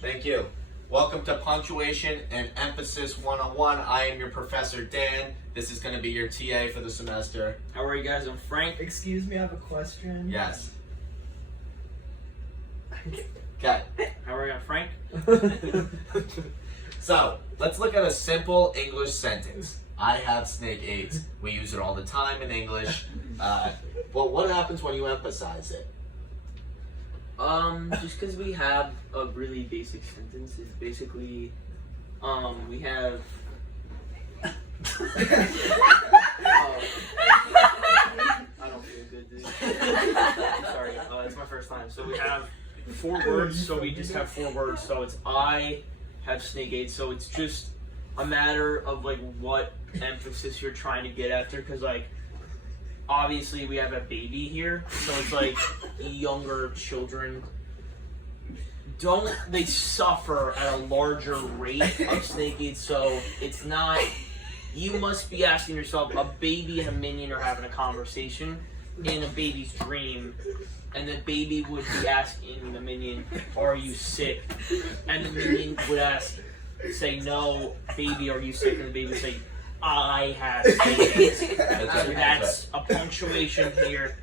Thank you. Welcome to Punctuation and Emphasis 101. I am your Professor Dan. This is going to be your TA for the semester. How are you guys? I'm Frank. Excuse me, I have a question. Yes. Okay. How are you, Frank? So, let's look at a simple English sentence. I have snake AIDS. We use it all the time in English. Well, what happens when you emphasize it? Just because we have a really basic sentence is basically, we have. I don't feel good, dude. I'm sorry. It's my first time. So we have 4 words. So we just have 4 words. So it's I have snake AIDS. So it's just a matter of like what emphasis you're trying to get after. Because like, obviously we have a baby here, so it's like younger children they suffer at a larger rate of snake AIDS, so it's not, you must be asking yourself, a baby and a minion are having a conversation in a baby's dream, and the baby would be asking the minion, are you sick? And the minion would say, no, baby, are you sick? And the baby would say, I have snake AIDS. So that's a punctuation here,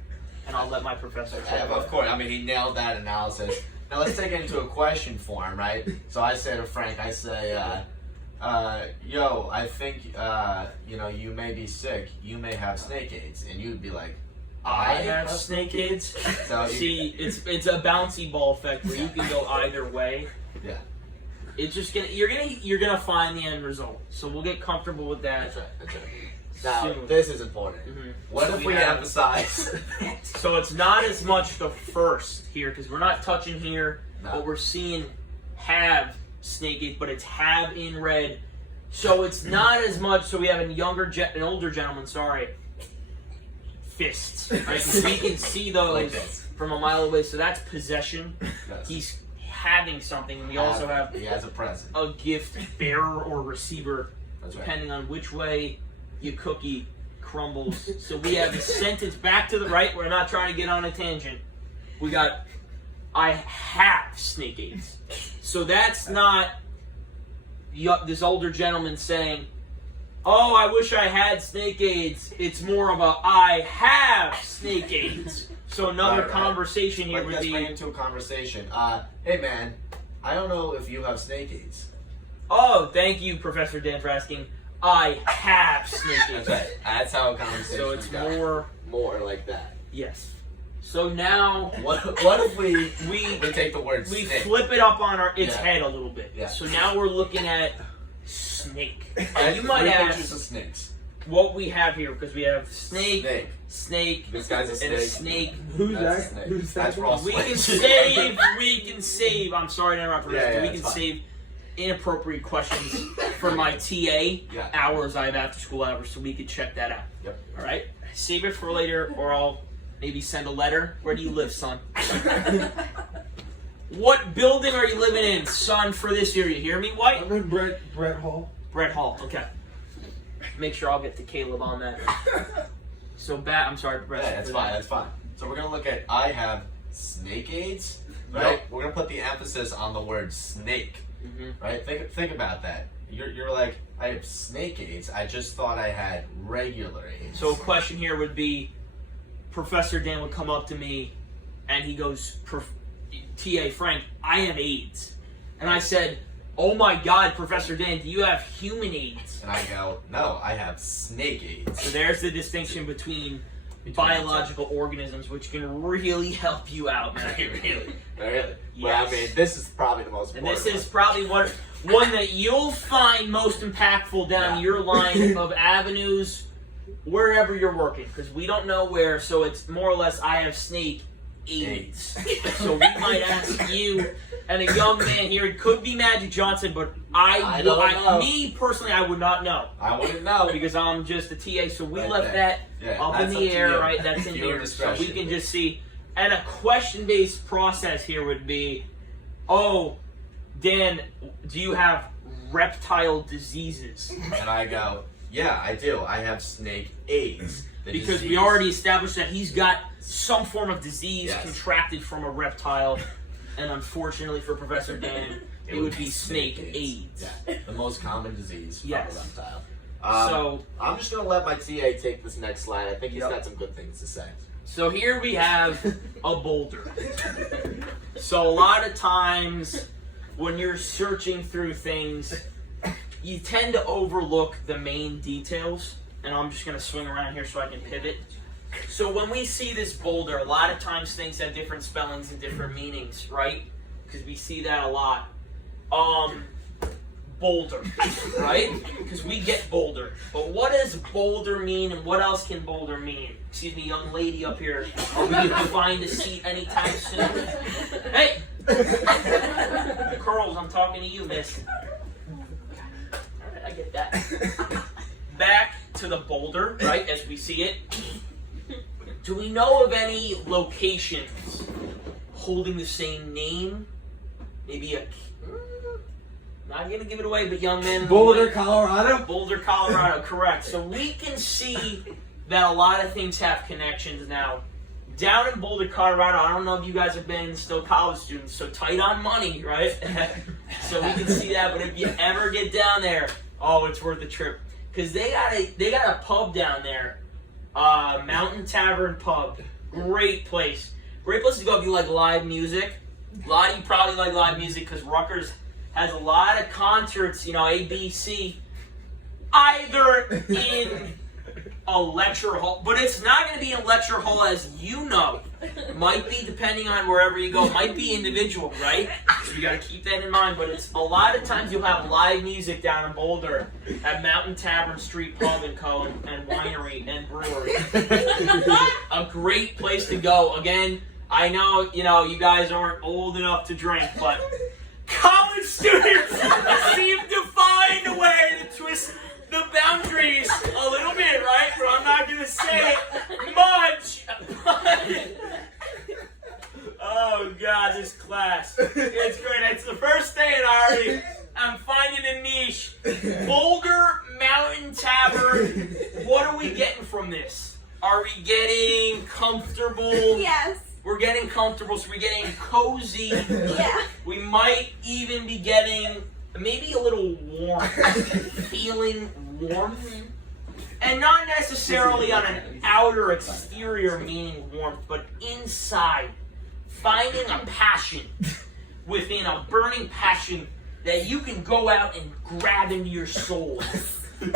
and I'll let my professor say it. Of course. I mean, he nailed that analysis. Now let's take it into a question form, right? So I say to Frank, I say, yo, I think, you may be sick. You may have snake AIDS. And you'd be like, I have snake AIDS? So see, it's a bouncy ball effect where you can go either way. Yeah. It's just you're gonna find the end result. So we'll get comfortable with that. That's right. Now, soon. this is important. Mm-hmm. What if we emphasize? So it's not as much the first here, because we're not touching here, but we're seeing have snake AIDS, but it's have in red. So it's not as much, so we have an older gentleman, fists. Right? We can see those like from a mile away, so that's possession. Yes. He's having something, and we also have he has a present. A gift bearer or receiver, depending on which way your cookie crumbles. So we have a sentence back to the right. We're not trying to get on a tangent. We got, I have snake AIDS. So that's not this older gentleman saying, oh, I wish I had snake AIDS. It's more of a, I have snake AIDS. So another conversation here would be... Let's bring into a conversation. Hey man, I don't know if you have snake AIDS. Oh, thank you, Professor Dan, for asking. I have snake AIDS. That's how a conversation So it's more like that. Yes. So now... What if we take the word snake? We flip it up on its head a little bit. Yeah. So now we're looking at snake. And you might ask snakes. What we have here, because we have snake. This guy's a snake. And a snake. Who's that? Who's that? That's Ross. We can save. I'm sorry to interrupt, but we can save inappropriate questions for my TA hours. I have after school hours, so we could check that out. Yep. All right. Save it for later, or I'll maybe send a letter. Where do you live, son? What building are you living in, son, for this year? You hear me, White? I'm in Brett Hall. Brett Hall, okay. Make sure I'll get to Caleb on that. So, I'm sorry, Brett. Yeah, that's fine. So we're going to look at I have snake AIDS, right? We're going to put the emphasis on the word snake, right? Think about that. You're like, I have snake AIDS. I just thought I had regular AIDS. So a question here would be, Professor Dan would come up to me and he goes, TA Frank, I have AIDS. And I said, oh my God, Professor Dan, do you have human AIDS? And I go, no, I have snake AIDS. So there's the distinction between biological organisms, which can really help you out, man. Really? Yes. Well, I mean, this is probably the most important. And this is probably one that you'll find most impactful down your line of avenues wherever you're working, because we don't know where, so it's more or less, I have snake AIDS. So we might ask you, and a young man here, it could be Magic Johnson, but me personally, I would not know. I wouldn't know. Because I'm just a TA, so we left that up in the air, right? That's in here. So we can just see. And a question-based process here would be, oh, Dan, do you have reptile diseases? And I go, yeah, I do. I have snake AIDS. Because we already established that he's got some form of disease contracted from a reptile. And unfortunately for Professor Dan, It would be snake AIDS. Yeah, the most common disease from Yes. a reptile. So I'm just gonna let my TA take this next slide. I think he's got some good things to say. So here we have a boulder. So a lot of times when you're searching through things, you tend to overlook the main details. And I'm just going to swing around here so I can pivot. So when we see this boulder, a lot of times things have different spellings and different meanings, right? Because we see that a lot. Boulder, right? Because we get boulder. But what does boulder mean and what else can boulder mean? Excuse me, young lady up here. Are we going to find a seat anytime soon? Hey! Curls, I'm talking to you, miss. Alright, I get that. Back to the boulder, right, as we see it. Do we know of any locations holding the same name? Maybe not gonna give it away, but young man. Boulder, Colorado. Boulder, Colorado, correct. So we can see that a lot of things have connections now. Down in Boulder, Colorado, I don't know if you guys have been still college students, so tight on money, right? So we can see that, but if you ever get down there, oh, it's worth the trip. Because they got a pub down there, Mountain Tavern Pub. Great place. Great place to go if you like live music. A lot of you probably like live music because Rutgers has a lot of concerts, ABC, either in a lecture hall, but it's not going to be in a lecture hall as you know. Might be, depending on wherever you go, might be individual, right? So you got to keep that in mind, but it's a lot of times you'll have live music down in Boulder at Mountain Tavern Street Pub and Co. and Winery and Brewery. A great place to go. Again, I know, you guys aren't old enough to drink, but college students seem to find a way to twist the boundaries a little bit, right? But I'm not going to say it much. Oh, God, this class. It's great. It's the first day and I'm finding a niche. Boulder Mountain Tavern. What are we getting from this? Are we getting comfortable? Yes. We're getting comfortable, so we're getting cozy. Yeah. We might even be getting maybe a little warm. Feeling warmth. And not necessarily on an outer exterior meaning warmth, but inside. Finding a passion within, a burning passion that you can go out and grab into your soul.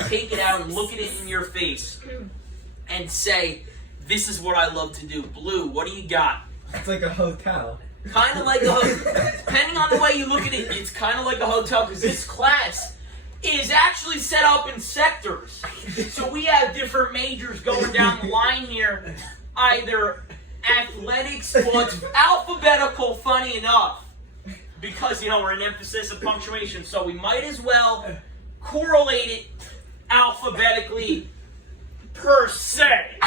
Take it out and look at it in your face. And say, this is what I love to do. Blue, what do you got? It's like a hotel. Kind of like a hotel. Depending on the way you look at it, it's kind of like a hotel because this class is actually set up in sectors. So we have different majors going down the line here. Either athletics, well, it's alphabetical, funny enough, because, we're an emphasis of punctuation, so we might as well correlate it alphabetically per se.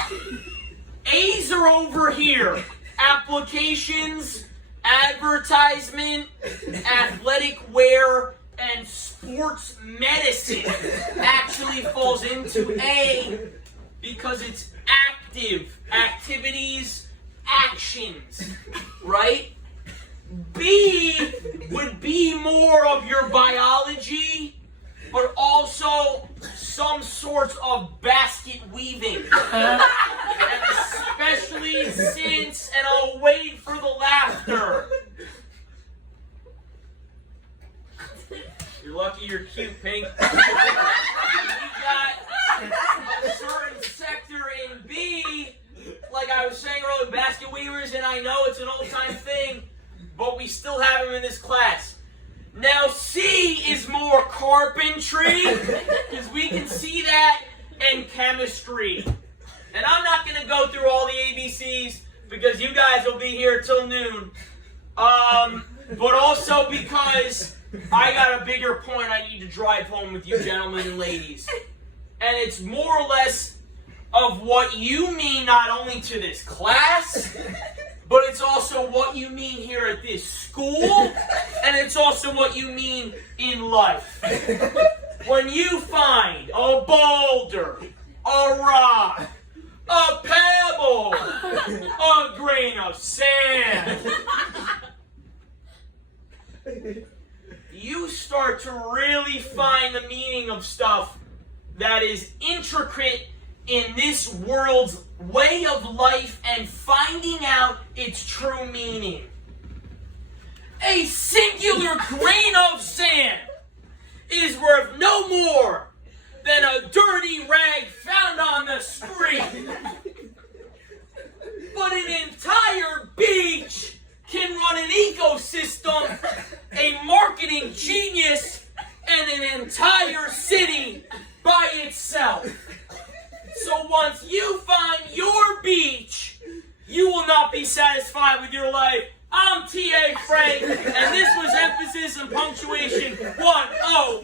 A's are over here. Applications, advertisement, athletic wear, and sports medicine actually falls into A because it's active activities, actions, right? B would be more of your biology, but also some sorts of basket weaving. And especially since, and I'll wait for the laughter. You're lucky you're cute, Pink. We got a certain sector in B, like I was saying earlier, basket weavers, and I know it's an old-time thing, but we still have them in this class. Now C is more carpentry, because we can see that, and chemistry. And I'm not going to go through all the ABCs, because you guys will be here till noon. But also because I got a bigger point I need to drive home with you gentlemen and ladies. And it's more or less of what you mean not only to this class, but it's also what you mean here at this school, and it's also what you mean in life. When you find a boulder, a rock, a pebble, a grain of sand, start to really find the meaning of stuff that is intricate in this world's way of life and finding out its true meaning. A singular grain of sand is worth no more than a dirty rag found on the street. But an entire beach can run an ecosystem, a marketing genius, and an entire city by itself. So once you find your beach, you will not be satisfied with your life. I'm T.A. Frank, and this was Emphasis and Punctuation 101.